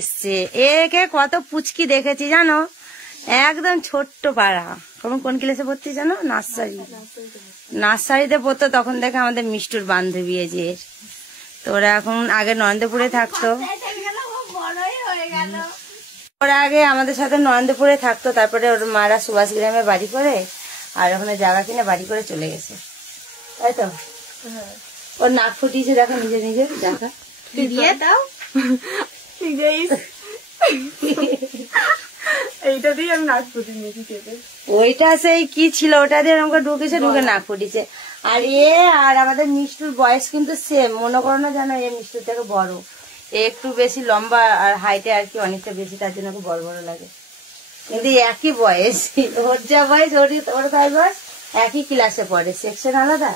এসছে একে কত পুচকি দেখেছি জানো, একদম ছোট্ট পাড়া। কোন ক্লাসে পড়তে জানো? নার্সারিতে পড়তো। তখন দেখে আমাদের মিষ্টুর বান্ধবী যে, তো ওরা এখন আগে নরেন্দ্রপুরে থাকতো, ওরা আগে আমাদের সাথে নরেন্দ্রপুরে থাকতো, তারপরে ওর মারা সুভাষ গ্রামে বাড়ি করে আর ওখানে জায়গা কিনে বাড়ি করে চলে গেছে, তাই তো। ওর নাক ফুটিয়েছে দেখো, নিজে নিজে দেখা দিয়ে দাও। এইটা দিয়ে আমি নাক ফুটিয়ে নিয়েছি কেটে। ওইটা সেই কি ছিল, ওটা দিয়ে আমাকে ঢুকেছে, ঢুকে নাক ফুটিছে। আর আর আমাদের মিষ্টুর বয়স কিন্তু সেম, মনে করো না জানো, এ মিষ্টুর থেকে বড়, একটু বেশি লম্বা আর হাইটে আর কি অনেকটা বেশি, তার জন্য বড় বড় লাগে। কিন্তু একই বয়স, ওর যা বয়স ওর তাই বয়স, একই ক্লাসে পড়ে। সেকশন আলাদা,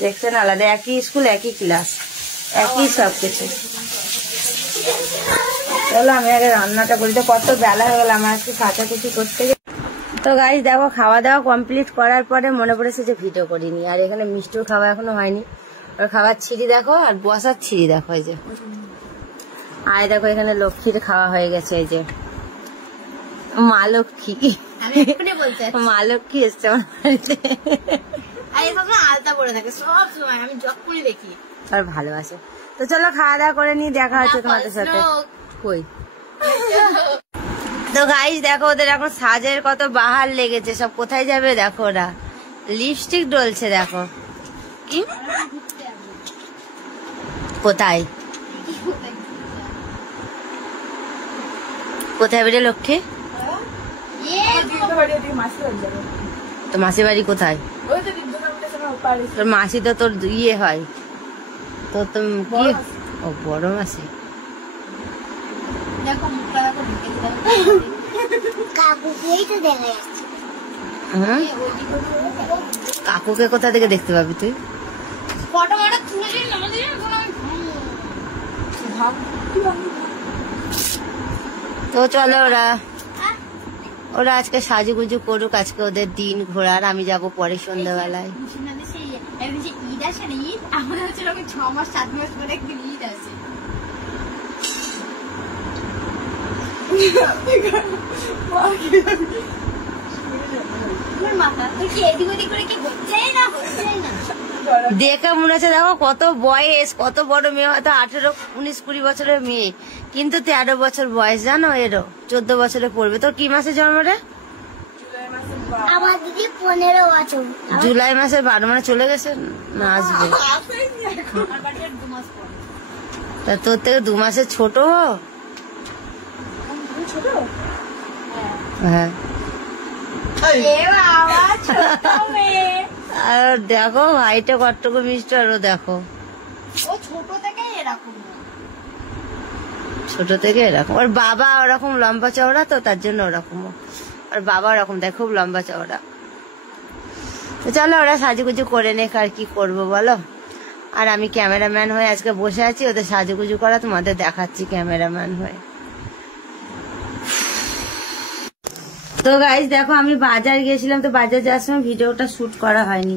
সেকশন আলাদা, একই স্কুল একই ক্লাস একই সবকিছু। চলো আমি আগে রান্নাটা বলতে, কত বেলা হয়ে গেল আমার আজকে কাচাকুচি করতে। তো গাইস দেখো, খাওয়া দাওয়া কমপ্লিট করার পরে মনে পড়েছে যে ভিডিও করিনি। আর এখানে মিষ্টির খাওয়া এখনো হয়নি, ওর খাবার ছিঁড়ি দেখো আর বসার ছিঁড়ি দেখো, এই যে। আর দেখো এখানে লক্ষ্মীর খাওয়া হয়ে গেছে, এই যে মা লক্ষ্মী, মা লক্ষ্মী এসছে আমার বাড়িতে। আলতা পরে থাকে সব সময়, আমি যখনই দেখি আর ভালোবাসে। তো চলো খাওয়া দাওয়া করে নিয়ে দেখা হচ্ছে তোমাদের সাথে। কই তো গাইস দেখো, ওদের এখন সাজের কত বাহার লেগেছে, সব কোথায় যাবে দেখো, ওরা লিপস্টিক ডলছে দেখো। কি কোথায় কোথায় বেরে লক্ষ্মী? তো মাসির বাড়ি কোথায়? তোর মাসি তো তোর ইয়ে হয়, তো তুমি কি? ও বড় মাসি। কাকুকে কোথা থেকে দেখতে পাবি তুই? তো চলো ওরা আজকে সাজুগুজু করুক, আজকে ওদের দিন ঘোরার। আমি যাব পরে সন্ধ্যাবেলায়। ঈদ আসে না, ঈদ আমাদের হচ্ছে 6 মাস 7 মাস পরে একদিন ঈদ আসে। দেখে মনে হচ্ছে দেখো কত বয়স, কত বড় মেয়ে, হয়তো 18 19 20 বছরের মেয়ে, কিন্তু 13 বছর বয়স জানো, এরও 14 বছরে পড়বে। তোর কি মাসে জন্ম রে? আমার দিদি 15 বছর। জুলাই মাসের 12 মানে চলে গেছে না, আসবে। তা তোর থেকে 2 মাসের ছোট। হ্যাঁ আর দেখো ভাইটা কটটুকু মিষ্টি, আরো দেখো ছোট থেকে এরকম। ওর বাবা ওরকম লম্বা চওড়া, তো তার জন্য ওরকম। আর বাবা ওরকম দেখ, খুব লম্বা চওড়া। চলো ওরা সাজুগুজু করে নেক, আর কি করবো বলো। আর আমি ক্যামেরাম্যান হয়ে আজকে বসে আছি, ওদের সাজুগুজু করা তোমাদের দেখাচ্ছি ক্যামেরাম্যান হয়ে। তো গাইস দেখো, আমি বাজার গিয়েছিলাম, তো বাজার যাওয়ার সময় ভিডিওটা শুট করা হয়নি।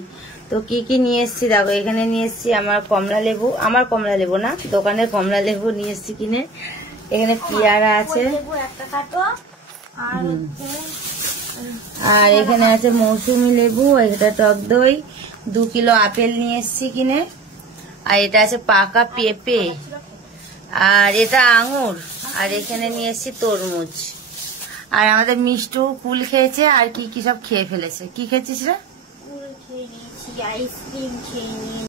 তো কি কি নিয়ে এসছি দেখো, এখানে নিয়ে এসছি আমার কমলা লেবু না, দোকানের কমলা লেবু নিয়ে এসছি কিনে। এখানে পেয়ারা আছে, আর এখানে আছে মৌসুমী লেবু, এটা টক দই, 2 কিলো আপেল নিয়ে এসছি কিনে, আর এটা আছে পাকা পেঁপে, আর এটা আঙুর, আর এখানে নিয়ে এসছি তরমুজ। আর আমাদের মিষ্টু কুল খেয়েছে, আর কি কি সব খেয়ে ফেলেছে। কি খেয়েছিস রে? কুল খেয়ে নিয়েছি, আইসক্রিম খেয়ে নিয়েছি।